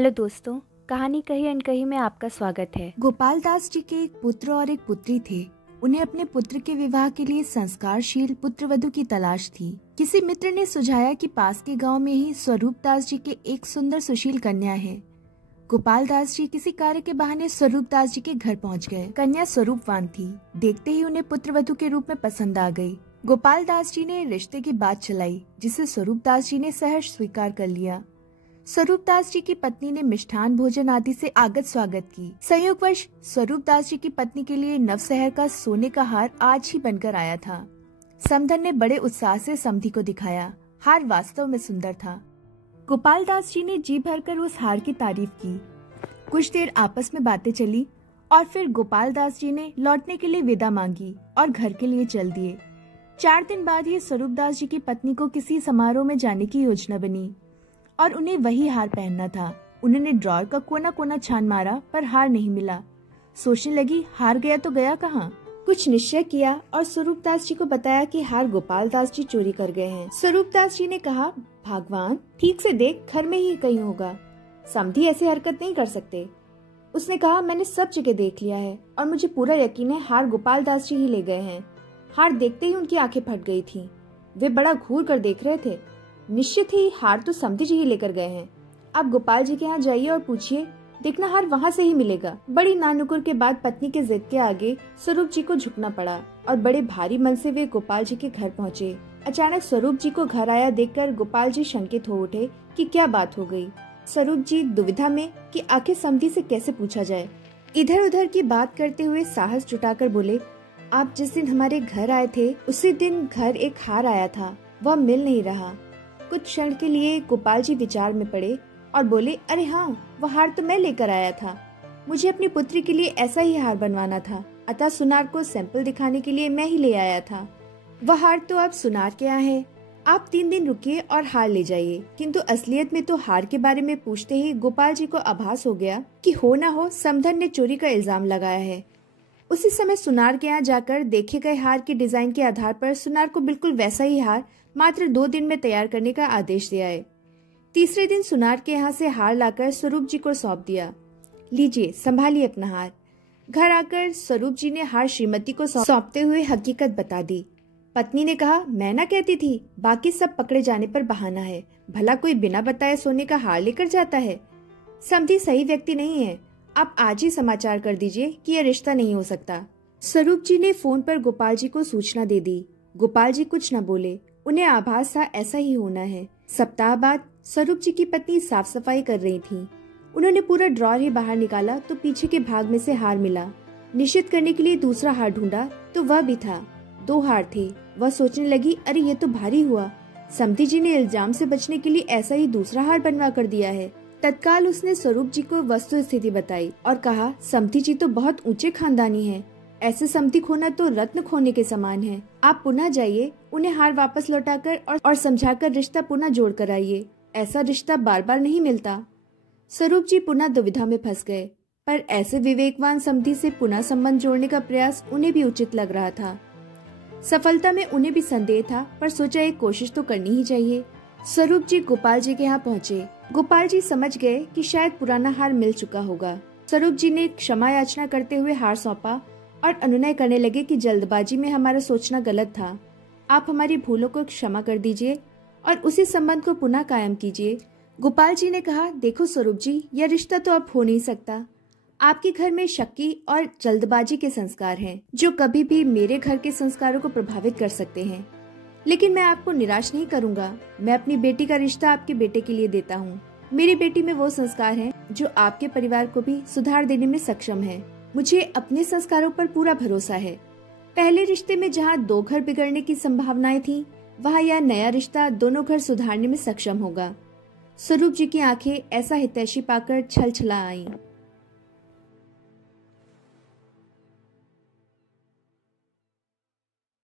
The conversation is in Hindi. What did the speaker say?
हेलो दोस्तों, कहानी कही अनकही में आपका स्वागत है। गोपाल दास जी के एक पुत्र और एक पुत्री थे। उन्हें अपने पुत्र के विवाह के लिए संस्कारशील पुत्रवधू की तलाश थी। किसी मित्र ने सुझाया कि पास के गांव में ही स्वरूप दास जी के एक सुंदर सुशील कन्या है। गोपाल दास जी किसी कार्य के बहाने स्वरूप दास जी के घर पहुंच गए। कन्या स्वरूपवान थी। देखते ही उन्हें पुत्रवधू के रूप में पसंद आ गई। गोपाल दास जी ने रिश्ते की बात चलाई, जिसे स्वरूप दास जी ने सहर्ष स्वीकार कर लिया। स्वरूप दास जी की पत्नी ने मिष्ठान भोजन आदि से आगत स्वागत की। संयोगवश स्वरूप दास जी की पत्नी के लिए नवसहर का सोने का हार आज ही बनकर आया था। समधन ने बड़े उत्साह से समधी को दिखाया। हार वास्तव में सुंदर था। गोपाल दास जी ने जी भरकर उस हार की तारीफ की। कुछ देर आपस में बातें चली और फिर गोपाल दास जी ने लौटने के लिए विदा मांगी और घर के लिए चल दिए। 4 दिन बाद ही स्वरूप दास जी की पत्नी को किसी समारोह में जाने की योजना बनी और उन्हें वही हार पहनना था। उन्होंने ड्रॉर का कोना कोना छान मारा पर हार नहीं मिला। सोचने लगी, हार गया तो गया कहाँ। कुछ निश्चय किया और स्वरूप दास जी को बताया कि हार गोपाल दास जी चोरी कर गए हैं। स्वरूप दास जी ने कहा, भगवान ठीक से देख, घर में ही कहीं होगा। समधी ऐसी हरकत नहीं कर सकते। उसने कहा, मैंने सब जगह देख लिया है और मुझे पूरा यकीन है हार गोपाल दास जी ही ले गए हैं। हार देखते ही उनकी आंखें फट गई थी। वे बड़ा घूर कर देख रहे थे। निश्चित ही हार तो समधी जी ही लेकर गए हैं। आप गोपाल जी के यहाँ जाइए और पूछिए, देखना हार वहाँ से ही मिलेगा। बड़ी नानुकुर के बाद पत्नी के जिद के आगे स्वरूप जी को झुकना पड़ा और बड़े भारी मन से वे गोपाल जी के घर पहुँचे। अचानक स्वरूप जी को घर आया देखकर गोपाल जी शंकित हो उठे कि क्या बात हो गई। स्वरूप जी दुविधा में कि आखिर समधी से कैसे पूछा जाए। इधर उधर की बात करते हुए साहस जुटाकर बोले, आप जिस दिन हमारे घर आए थे उसी दिन घर एक हार आया था, वह मिल नहीं रहा। कुछ क्षण के लिए गोपाल जी विचार में पड़े और बोले, अरे हाँ, वह हार तो मैं लेकर आया था। मुझे अपनी पुत्री के लिए ऐसा ही हार बनवाना था, अतः सुनार को सैंपल दिखाने के लिए मैं ही ले आया था। वह हार तो अब सुनार के यहाँ है। आप 3 दिन रुकिए और हार ले जाइए। किंतु असलियत में तो हार के बारे में पूछते ही गोपाल जी को आभास हो गया कि हो न हो समधन ने चोरी का इल्जाम लगाया है। उसी समय सुनार के यहाँ जाकर देखे गए हार के डिजाइन के आधार पर सुनार को बिल्कुल वैसा ही हार मात्र 2 दिन में तैयार करने का आदेश दिया है। तीसरे दिन सुनार के यहाँ से हार लाकर स्वरूप जी को सौंप दिया। लीजिए, संभालिए अपना हार। घर आकर स्वरूप जी ने हार श्रीमती को सौंपते हुए हकीकत बता दी। पत्नी ने कहा, मैं ना कहती थी, बाकी सब पकड़े जाने पर बहाना है। भला कोई बिना बताए सोने का हार लेकर जाता है। समधी सही व्यक्ति नहीं है। आप आज ही समाचार कर दीजिए कि यह रिश्ता नहीं हो सकता। स्वरूप जी ने फोन पर गोपाल जी को सूचना दे दी। गोपाल जी कुछ न बोले। उन्हें आभास था ऐसा ही होना है। सप्ताह बाद स्वरूप जी की पत्नी साफ सफाई कर रही थी। उन्होंने पूरा ड्रॉर ही बाहर निकाला तो पीछे के भाग में से हार मिला। निश्चित करने के लिए दूसरा हार ढूंढा तो वह भी था। 2 हार थे। वह सोचने लगी, अरे ये तो भारी हुआ। समधी जी ने इल्जाम से बचने के लिए ऐसा ही दूसरा हार बनवा कर दिया है। तत्काल उसने स्वरूप जी को वस्तु स्थिति बताई और कहा, समधी जी तो बहुत ऊंचे खानदानी है। ऐसे समधी खोना तो रत्न खोने के समान है। आप पुनः जाइए, उन्हें हार वापस लौटाकर और समझाकर रिश्ता पुनः जोड़ कर आइए। ऐसा रिश्ता बार बार नहीं मिलता। स्वरूप जी पुनः दुविधा में फंस गए, पर ऐसे विवेकवान समधी से पुनः संबंध जोड़ने का प्रयास उन्हें भी उचित लग रहा था। सफलता में उन्हें भी संदेह था, पर सोचा एक कोशिश तो करनी ही चाहिए। स्वरूप जी गोपाल जी के यहाँ पहुँचे। गोपाल जी समझ गए कि शायद पुराना हार मिल चुका होगा। स्वरूप जी ने क्षमा याचना करते हुए हार सौंपा और अनुनय करने लगे कि जल्दबाजी में हमारा सोचना गलत था। आप हमारी भूलों को क्षमा कर दीजिए और उसी संबंध को पुनः कायम कीजिए। गोपाल जी ने कहा, देखो स्वरूप जी, यह रिश्ता तो अब हो नहीं सकता। आपके घर में शक्की और जल्दबाजी के संस्कार हैं, जो कभी भी मेरे घर के संस्कारों को प्रभावित कर सकते हैं। लेकिन मैं आपको निराश नहीं करूंगा। मैं अपनी बेटी का रिश्ता आपके बेटे के लिए देता हूँ। मेरी बेटी में वो संस्कार हैं जो आपके परिवार को भी सुधार देने में सक्षम है। मुझे अपने संस्कारों पर पूरा भरोसा है। पहले रिश्ते में जहाँ 2 घर बिगड़ने की संभावनाएं थी, वहाँ यह नया रिश्ता दोनों घर सुधारने में सक्षम होगा। स्वरूप जी की आंखें ऐसा हितैषी पाकर छलछला आईं।